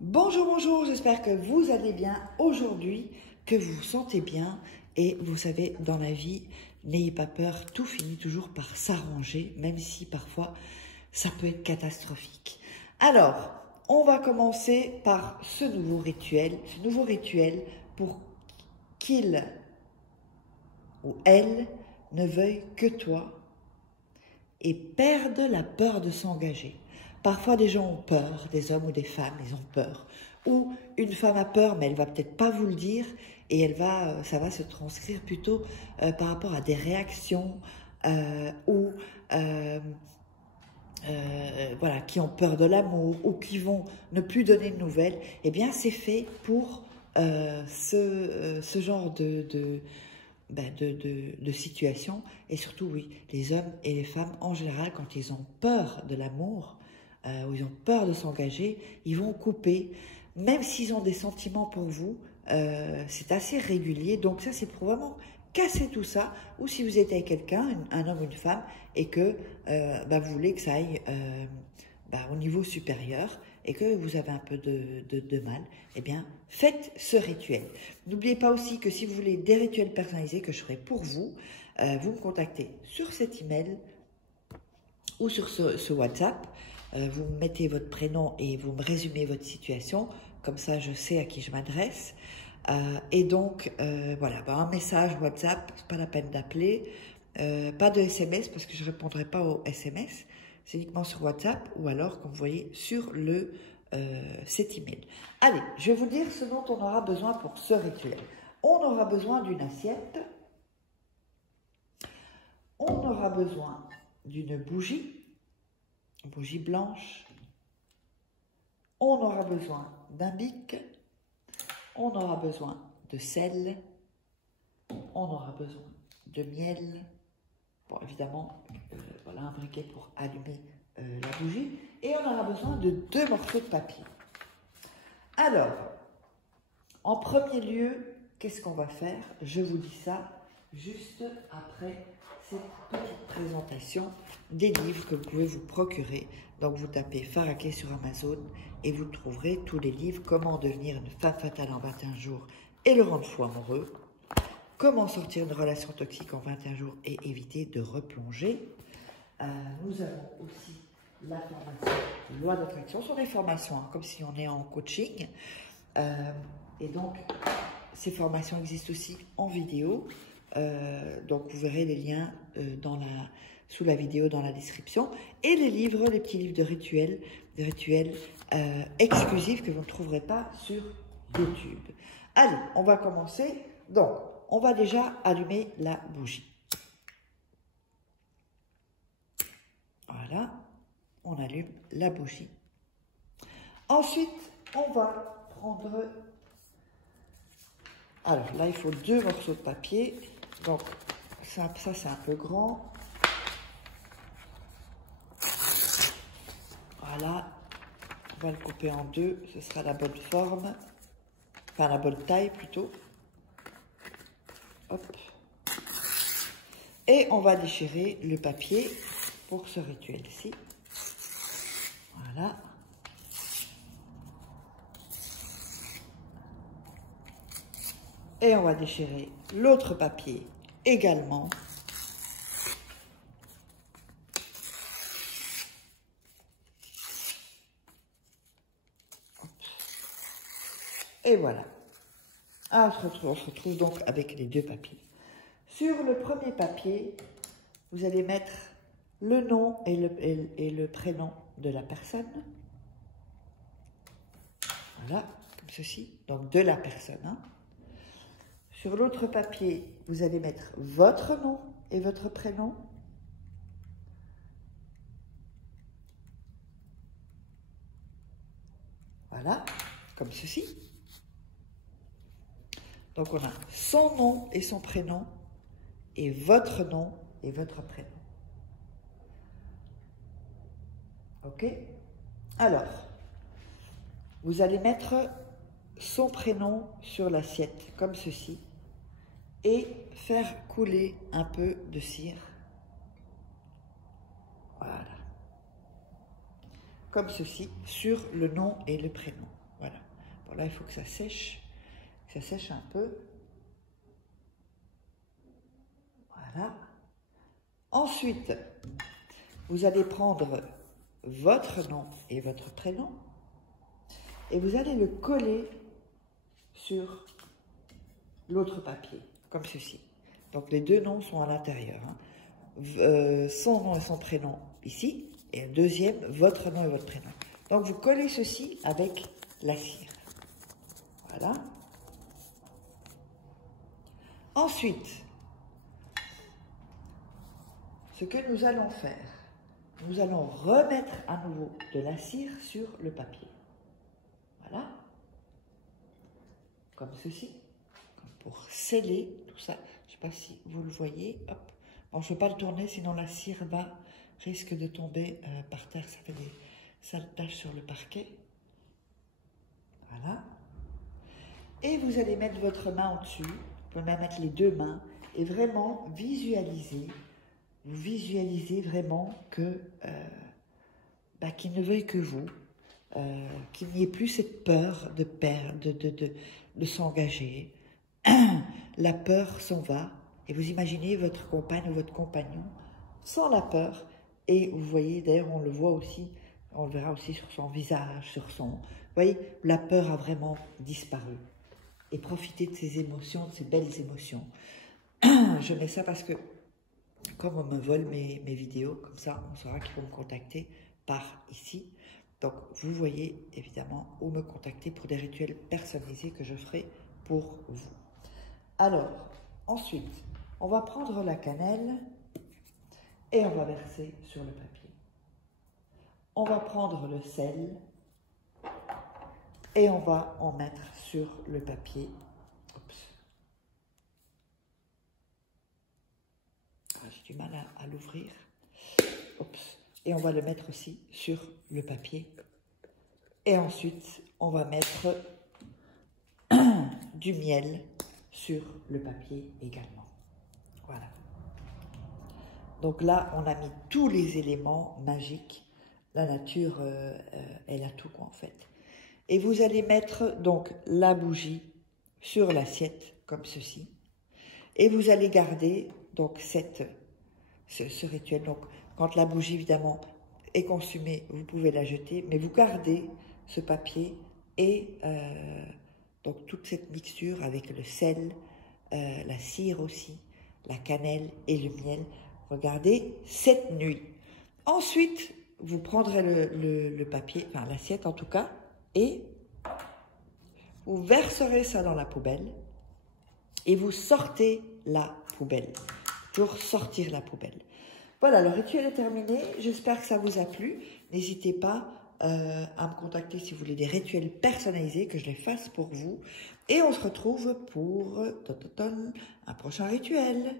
Bonjour, bonjour, j'espère que vous allez bien aujourd'hui, que vous vous sentez bien et vous savez, dans la vie, n'ayez pas peur, tout finit toujours par s'arranger, même si parfois ça peut être catastrophique. Alors, on va commencer par ce nouveau rituel pour qu'il ou elle ne veuille que toi et perdent la peur de s'engager. Parfois, des gens ont peur, des hommes ou des femmes, ils ont peur. Ou une femme a peur, mais elle va peut-être pas vous le dire, et ça va se transcrire plutôt par rapport à des réactions ou voilà, qui ont peur de l'amour ou qui vont ne plus donner de nouvelles. Eh bien, c'est fait pour ce genre de situation. Et surtout, oui, les hommes et les femmes, en général, quand ils ont peur de l'amour, ou ils ont peur de s'engager, ils vont couper. Même s'ils ont des sentiments pour vous, c'est assez régulier. Donc ça, c'est pour vraiment casser tout ça. Ou si vous êtes avec quelqu'un, un homme ou une femme, et que vous voulez que ça aille au niveau supérieur, et que vous avez un peu de mal, eh bien, faites ce rituel. N'oubliez pas aussi que si vous voulez des rituels personnalisés que je ferai pour vous, vous me contactez sur cet email ou sur ce WhatsApp. Vous me mettez votre prénom et vous me résumez votre situation. Comme ça, je sais à qui je m'adresse. Et donc, voilà, un message WhatsApp, c'est pas la peine d'appeler. Pas de SMS parce que je ne répondrai pas aux SMS. C'est uniquement sur WhatsApp ou alors, comme vous voyez, sur cet email. Allez, je vais vous dire ce dont on aura besoin pour ce rituel. On aura besoin d'une assiette. On aura besoin d'une bougie blanche. On aura besoin d'un bic. On aura besoin de sel. On aura besoin de miel. Bon, évidemment, voilà un briquet pour allumer la bougie. Et on aura besoin de 2 morceaux de papier. Alors, en premier lieu, qu'est-ce qu'on va faire? Je vous dis ça juste après cette petite présentation des livres que vous pouvez vous procurer. Donc, vous tapez Faraké sur Amazon et vous trouverez tous les livres. Comment devenir une femme fatale en 21 jours et le rendre fou amoureux. Comment sortir d'une relation toxique en 21 jours et éviter de replonger. Nous avons aussi la formation Loi d'attraction. Ce sont des formations, hein, comme si on est en coaching. Et donc, ces formations existent aussi en vidéo. Donc, vous verrez les liens sous la vidéo dans la description. Et les livres, les petits livres de rituels exclusifs que vous ne trouverez pas sur YouTube. Allez, on va commencer. Donc, on va déjà allumer la bougie. Voilà, on allume la bougie. Ensuite, on va prendre... Alors là, il faut 2 morceaux de papier. Donc, ça c'est un peu grand. Voilà, on va le couper en 2. Ce sera la bonne forme. Enfin, la bonne taille plutôt. Hop. Et on va déchirer le papier pour ce rituel-ci. Voilà. Et on va déchirer l'autre papier également. Hop. Et voilà. Ah, on se retrouve donc avec les 2 papiers. Sur le premier papier, vous allez mettre le nom et le prénom de la personne. Voilà, comme ceci. Donc, de la personne. Hein. Sur l'autre papier, vous allez mettre votre nom et votre prénom. Voilà, comme ceci. Donc, on a son nom et son prénom et votre nom et votre prénom. OK? Alors, vous allez mettre son prénom sur l'assiette, comme ceci, et faire couler un peu de cire. Voilà. Comme ceci, sur le nom et le prénom. Voilà. Bon, là, il faut que ça sèche un peu. Voilà. Ensuite, vous allez prendre votre nom et votre prénom et vous allez le coller sur l'autre papier, comme ceci. Donc, les deux noms sont à l'intérieur. Hein. Son nom et son prénom ici, et le deuxième, votre nom et votre prénom. Donc, vous collez ceci avec la cire. Voilà. Ensuite, ce que nous allons faire, nous allons remettre à nouveau de la cire sur le papier. Voilà. Comme ceci. Pour sceller tout ça. Je ne sais pas si vous le voyez. Hop. Bon, je ne vais pas le tourner, sinon la cire risque de tomber par terre. Ça fait des sales taches sur le parquet. Voilà. Et vous allez mettre votre main au-dessus. Vous pouvez même mettre les deux mains et vraiment visualiser. Vous visualisez vraiment que qu'il ne veuille que vous, qu'il n'y ait plus cette peur de perdre, de s'engager. La peur s'en va et vous imaginez votre compagne ou votre compagnon sans la peur et vous voyez, d'ailleurs on le voit aussi, on le verra aussi sur son visage, sur son... Vous voyez, la peur a vraiment disparu. Et profitez de ces émotions, de ces belles émotions. Je mets ça parce que comme on me vole mes vidéos, comme ça on saura qu'il faut me contacter par ici. Donc vous voyez évidemment où me contacter pour des rituels personnalisés que je ferai pour vous. Alors, ensuite, on va prendre la cannelle et on va verser sur le papier. On va prendre le sel et on va en mettre sur le papier. Oups. Ah, j'ai du mal à l'ouvrir. Oups. Et on va le mettre aussi sur le papier. Et ensuite, on va mettre du miel sur le papier également. Voilà. Donc là, on a mis tous les éléments magiques. La nature, elle a tout quoi en fait. Et vous allez mettre donc la bougie sur l'assiette comme ceci. Et vous allez garder donc ce rituel. Donc quand la bougie évidemment est consumée, vous pouvez la jeter, mais vous gardez ce papier et donc toute cette mixture avec le sel, la cire aussi, la cannelle et le miel. Regardez cette nuit. Ensuite, vous prendrez le papier, enfin l'assiette en tout cas, et vous verserez ça dans la poubelle et vous sortez la poubelle. Toujours sortir la poubelle. Voilà, le rituel est terminé. J'espère que ça vous a plu. N'hésitez pas à me contacter si vous voulez des rituels personnalisés, que je les fasse pour vous. Et on se retrouve pour un prochain rituel.